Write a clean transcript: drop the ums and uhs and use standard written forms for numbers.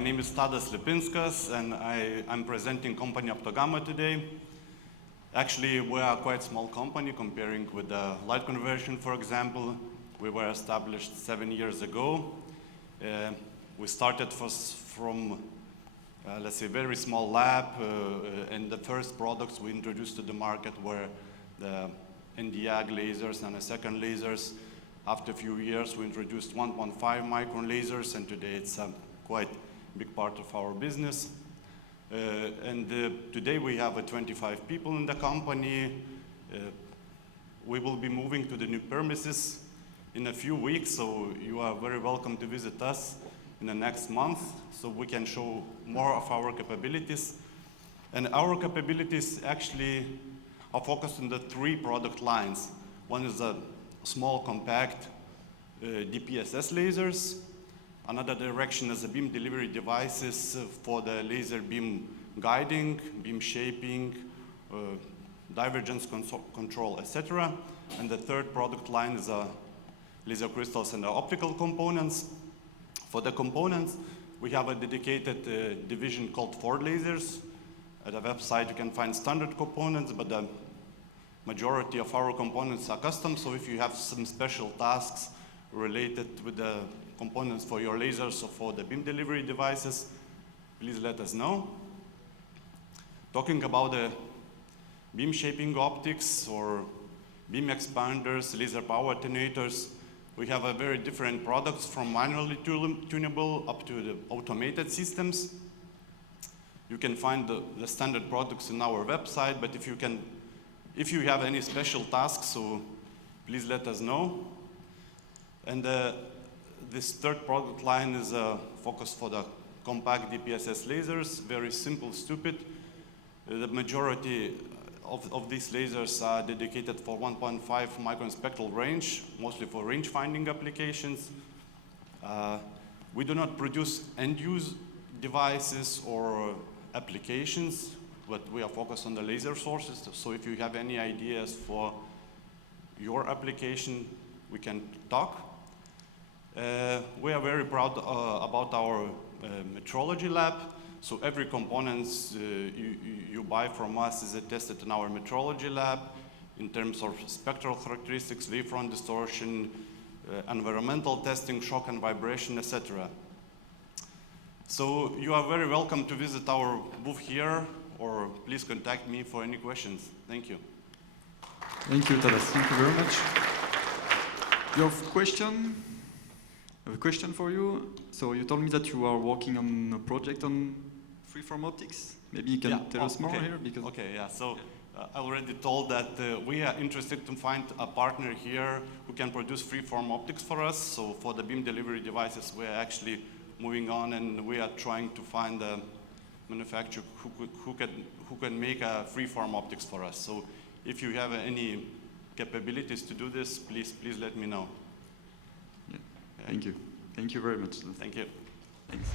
My name is Tadas and I'm presenting company Optogama today. Actually, we are quite small company comparing with the light conversion, for example. We were established 7 years ago. We started from let's say, very small lab, and the first products we introduced to the market were the Nd:YAG lasers and the second lasers. After a few years, we introduced 1.5 micron lasers, and today it's a quite big part of our business. Today we have 25 people in the company. We will be moving to the new premises in a few weeks, so you are very welcome to visit us in the next month, so we can show more of our capabilities. And our capabilities actually are focused on the 3 product lines. One is a small, compact DPSS lasers. Another direction is the beam delivery devices for the laser beam guiding, beam shaping, divergence control, etc. And the third product line is laser crystals and the optical components. For the components, we have a dedicated division called Ford Lasers. At the website, you can find standard components, but the majority of our components are custom. So if you have some special tasks related with the components for your lasers or for the beam delivery devices, please let us know. Talking about the beam shaping optics or beam expanders, laser power attenuators, we have a very different products from manually tunable up to the automated systems. You can find the standard products in our website, but if you have any special tasks, so please let us know. And this third product line is focused for the compact DPSS lasers, very simple, stupid. The majority of these lasers are dedicated for 1.5 micron spectral range, mostly for range finding applications. We do not produce end-use devices or applications, but we are focused on the laser sources. So if you have any ideas for your application, we can talk. We are very proud about our metrology lab. So every component you buy from us is tested in our metrology lab in terms of spectral characteristics, wavefront distortion, environmental testing, shock and vibration, etc. So you are very welcome to visit our booth here, or please contact me for any questions. Thank you. Thank you, Tadas. Thank you very much. You have a question? I have a question for you. So you told me that you are working on a project on freeform optics. Maybe you can tell us more here. Because So I already told that we are interested to find a partner here who can produce freeform optics for us. So for the beam delivery devices, we are actually moving on, and we are trying to find a manufacturer who can make a freeform optics for us. So if you have any capabilities to do this, please let me know. Yeah. Thank you. Thank you very much. Thank you. Thanks.